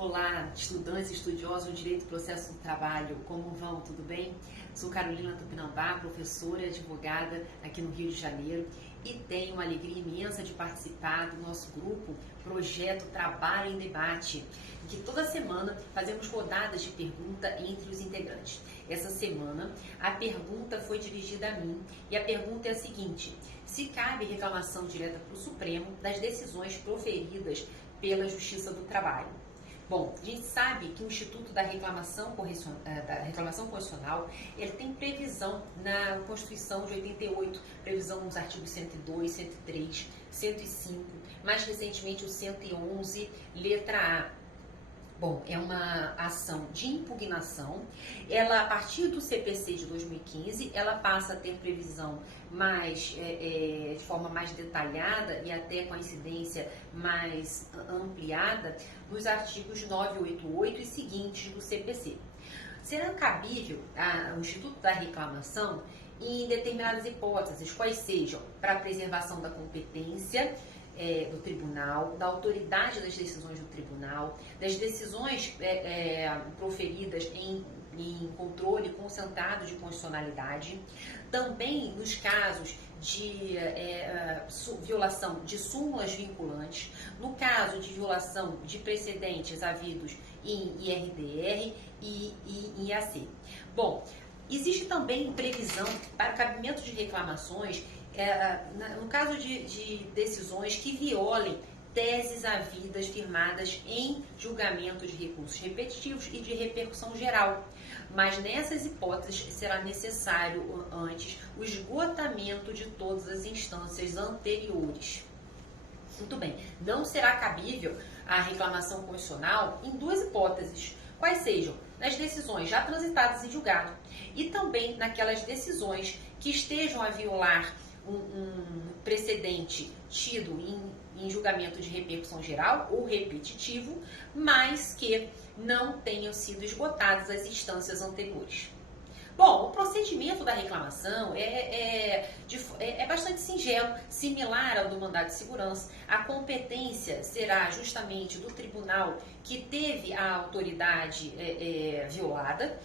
Olá, estudantes e estudiosos do Direito do Processo do Trabalho, como vão? Tudo bem? Sou Carolina Tupinambá, professora e advogada aqui no Rio de Janeiro e tenho uma alegria imensa de participar do nosso grupo Projeto Trabalho em Debate, em que toda semana fazemos rodadas de pergunta entre os integrantes. Essa semana a pergunta foi dirigida a mim e a pergunta é a seguinte: se cabe reclamação direta para o Supremo das decisões proferidas pela Justiça do Trabalho? Bom, a gente sabe que o Instituto da Reclamação Constitucional, ele tem previsão na Constituição de 88, previsão nos artigos 102, 103, 105, mais recentemente o 111, letra A. Bom, é uma ação de impugnação. Ela, a partir do CPC de 2015, ela passa a ter previsão de forma mais detalhada e até com a incidência mais ampliada nos artigos 988 e seguintes do CPC. Será cabível ao Instituto da Reclamação em determinadas hipóteses, quais sejam para a preservação da competência do tribunal, da autoridade das decisões do tribunal, das decisões proferidas em controle concentrado de constitucionalidade, também nos casos de violação de súmulas vinculantes, no caso de violação de precedentes havidos em IRDR e em IAC. Bom, existe também previsão para o cabimento de reclamações no caso de decisões que violem teses havidas firmadas em julgamento de recursos repetitivos e de repercussão geral. Mas nessas hipóteses será necessário antes o esgotamento de todas as instâncias anteriores. Muito bem, não será cabível a reclamação constitucional em duas hipóteses, quais sejam nas decisões já transitadas em julgado e também naquelas decisões que estejam a violar um precedente tido em julgamento de repercussão geral ou repetitivo, mas que não tenham sido esgotadas as instâncias anteriores. Bom, o procedimento da reclamação é bastante singelo, similar ao do mandado de segurança. A competência será justamente do tribunal que teve a autoridade violada.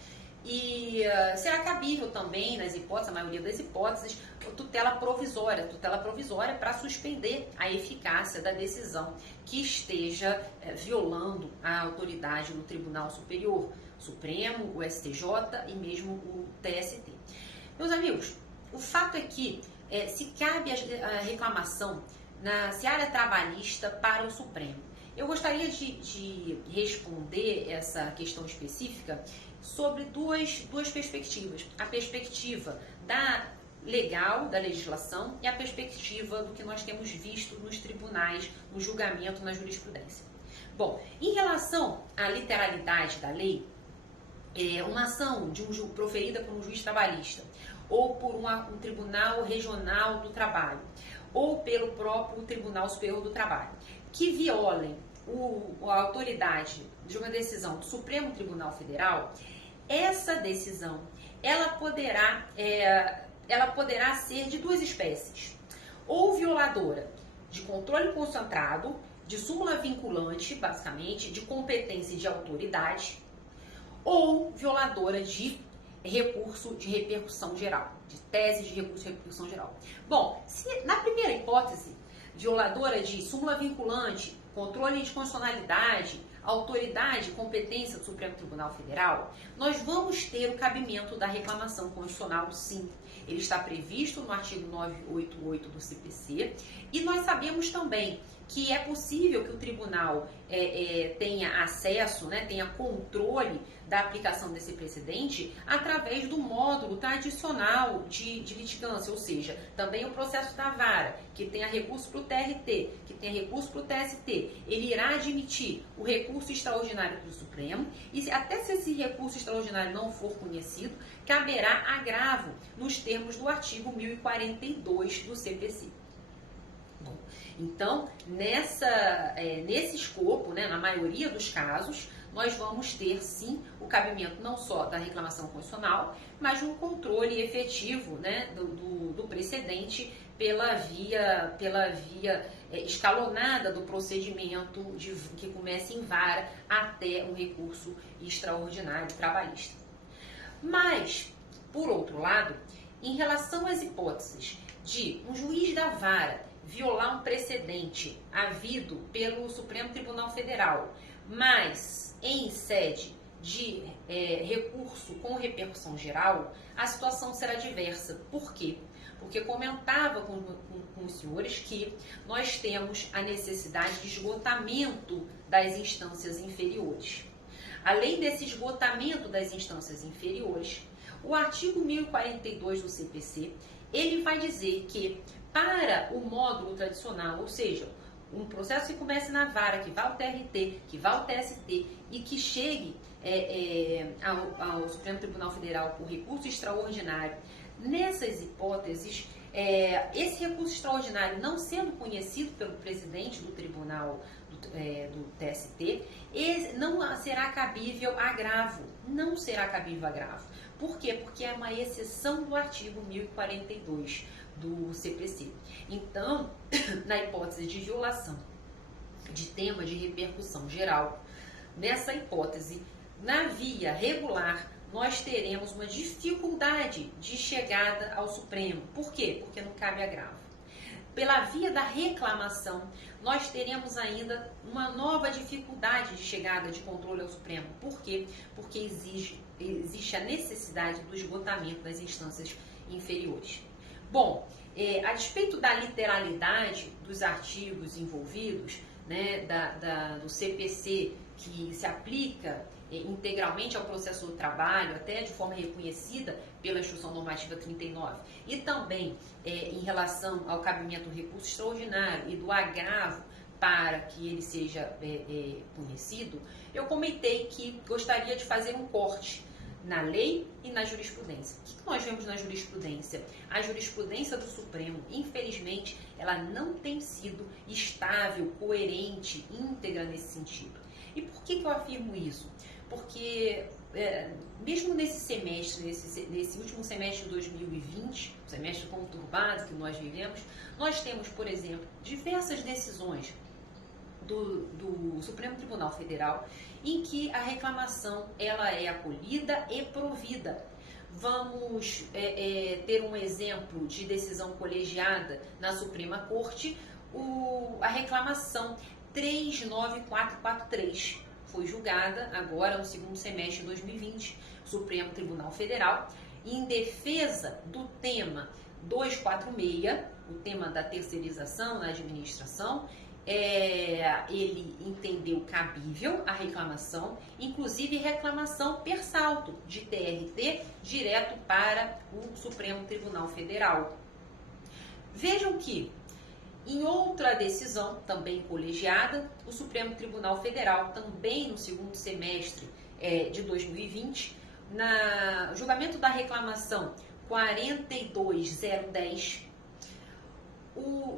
E será cabível também, nas hipóteses, a maioria das hipóteses, tutela provisória para suspender a eficácia da decisão que esteja violando a autoridade do Tribunal Superior, Supremo, o STJ e mesmo o TST. Meus amigos, o fato é que se cabe a reclamação na seara trabalhista para o Supremo, eu gostaria de responder essa questão específica sobre duas perspectivas. A perspectiva legal, da legislação, e a perspectiva do que nós temos visto nos tribunais, no julgamento, na jurisprudência. Bom, em relação à literalidade da lei, uma ação proferida por um juiz trabalhista, ou por um tribunal regional do trabalho, ou pelo próprio Tribunal Superior do Trabalho, que violem a autoridade de uma decisão do Supremo Tribunal Federal, essa decisão ela poderá ser de duas espécies: ou violadora de controle concentrado, de súmula vinculante, basicamente, de competência e de autoridade, ou violadora de recurso de repercussão geral, de tese de recurso de repercussão geral. Bom, se na primeira hipótese, violadora de súmula vinculante, controle de constitucionalidade, autoridade e competência do Supremo Tribunal Federal, nós vamos ter o cabimento da reclamação constitucional, sim. Ele está previsto no artigo 988 do CPC e nós sabemos também que é possível que o tribunal tenha acesso, tenha controle da aplicação desse precedente através do módulo tradicional de litigância, ou seja, também o processo da vara, que tenha recurso para o TRT, que tenha recurso para o TST, ele irá admitir o recurso extraordinário do Supremo e até se esse recurso extraordinário não for conhecido, caberá agravo nos termos do artigo 1042 do CPC. Então, nesse escopo, na maioria dos casos, nós vamos ter sim o cabimento não só da reclamação constitucional, mas um controle efetivo, né, do precedente pela via escalonada do procedimento que começa em vara até um recurso extraordinário trabalhista. Mas, por outro lado, em relação às hipóteses de um juiz da vara violar um precedente havido pelo Supremo Tribunal Federal, mas em sede de recurso com repercussão geral, a situação será diversa. Por quê? Porque comentava com os senhores que nós temos a necessidade de esgotamento das instâncias inferiores. Além desse esgotamento das instâncias inferiores, o artigo 1042 do CPC, ele vai dizer que para o módulo tradicional, ou seja, um processo que comece na vara, que vá ao TRT, que vá ao TST e que chegue ao Supremo Tribunal Federal por recurso extraordinário, nessas hipóteses, esse recurso extraordinário não sendo conhecido pelo presidente do tribunal do TST, não será cabível agravo. Não será cabível agravo. Por quê? Porque é uma exceção do artigo 1042 do CPC. Então, na hipótese de violação de tema de repercussão geral, nessa hipótese, na via regular, nós teremos uma dificuldade de chegada ao Supremo. Por quê? Porque não cabe agravo. Pela via da reclamação, nós teremos ainda uma nova dificuldade de chegada de controle ao Supremo. Por quê? Porque existe a necessidade do esgotamento das instâncias inferiores. Bom, a despeito da literalidade dos artigos envolvidos, né, do CPC, que se aplica integralmente ao processo do trabalho, até de forma reconhecida pela Instrução Normativa 39, e também em relação ao cabimento do recurso extraordinário e do agravo para que ele seja conhecido, eu comentei que gostaria de fazer um corte na lei e na jurisprudência. O que nós vemos na jurisprudência? A jurisprudência do Supremo, infelizmente, ela não tem sido estável, coerente, íntegra nesse sentido. E por que eu afirmo isso? Porque mesmo nesse semestre, nesse último semestre de 2020, semestre conturbado que nós vivemos, nós temos, por exemplo, diversas decisões do Supremo Tribunal Federal em que a reclamação ela é acolhida e provida. Vamos ter um exemplo de decisão colegiada na Suprema Corte, a reclamação 39443. Foi julgada agora no segundo semestre de 2020, Supremo Tribunal Federal, em defesa do tema 246, o tema da terceirização na administração. Ele entendeu cabível a reclamação, inclusive reclamação per salto de TRT direto para o Supremo Tribunal Federal. Vejam que em outra decisão, também colegiada, o Supremo Tribunal Federal, também no segundo semestre de 2020, no julgamento da reclamação 42010,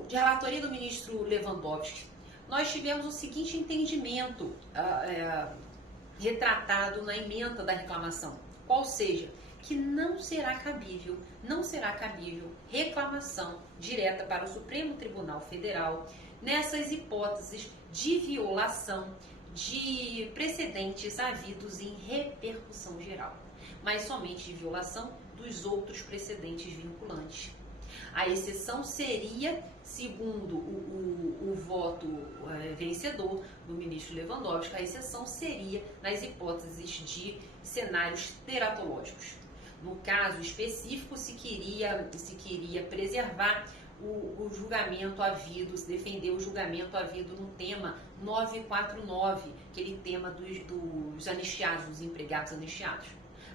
de relatoria do ministro Lewandowski, nós tivemos o seguinte entendimento retratado na ementa da reclamação, qual seja, que não será cabível reclamação direta para o Supremo Tribunal Federal nessas hipóteses de violação de precedentes havidos em repercussão geral, mas somente de violação dos outros precedentes vinculantes. A exceção seria, segundo o voto vencedor do ministro Lewandowski, a exceção seria nas hipóteses de cenários teratológicos. No caso específico, se queria preservar o julgamento havido, se defender o julgamento havido no tema 949, aquele tema dos anistiados, dos empregados anistiados.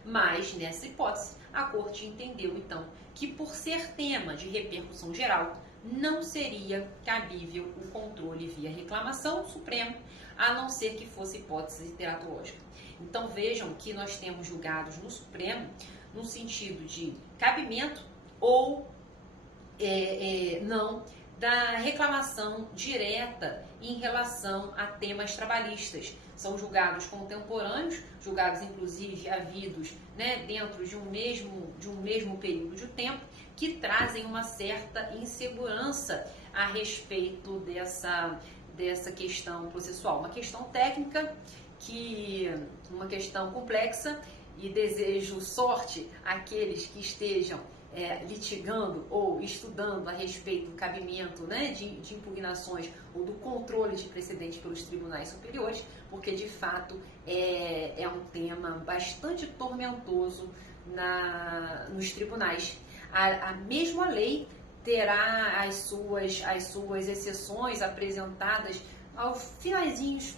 Mas, nessa hipótese, a Corte entendeu, então, que por ser tema de repercussão geral, não seria cabível o controle via reclamação do Supremo, a não ser que fosse hipótese teratológica. Então, vejam que nós temos julgados no Supremo no sentido de cabimento ou não da reclamação direta em relação a temas trabalhistas, são julgados contemporâneos, julgados inclusive havidos, né, dentro de um mesmo período de tempo, que trazem uma certa insegurança a respeito dessa questão processual. Uma questão técnica, uma questão complexa, e desejo sorte àqueles que estejam litigando ou estudando a respeito do cabimento, né, de impugnações ou do controle de precedentes pelos tribunais superiores, porque de fato é um tema bastante tormentoso nos tribunais. A mesma lei terá as suas exceções apresentadas aos finalzinhos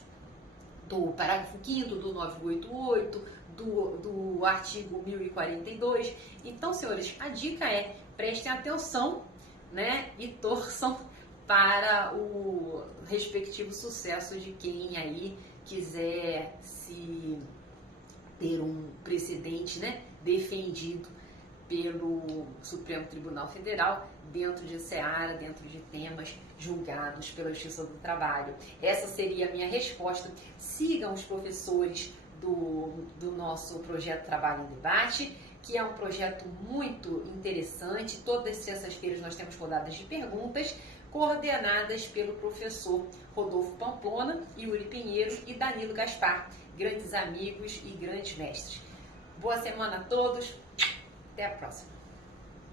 do parágrafo 5º do 988, do artigo 1042. Então, senhores, a dica é: prestem atenção, né, e torçam para o respectivo sucesso de quem aí quiser ter um precedente, né, defendido pelo Supremo Tribunal Federal dentro de seara, dentro de temas julgados pela Justiça do Trabalho. Essa seria a minha resposta. Sigam os professores do nosso projeto Trabalho em Debate, que é um projeto muito interessante. Todas as sextas-feiras nós temos rodadas de perguntas coordenadas pelo professor Rodolfo Pamplona, Yuri Pinheiro e Danilo Gaspar, grandes amigos e grandes mestres. Boa semana a todos, até a próxima.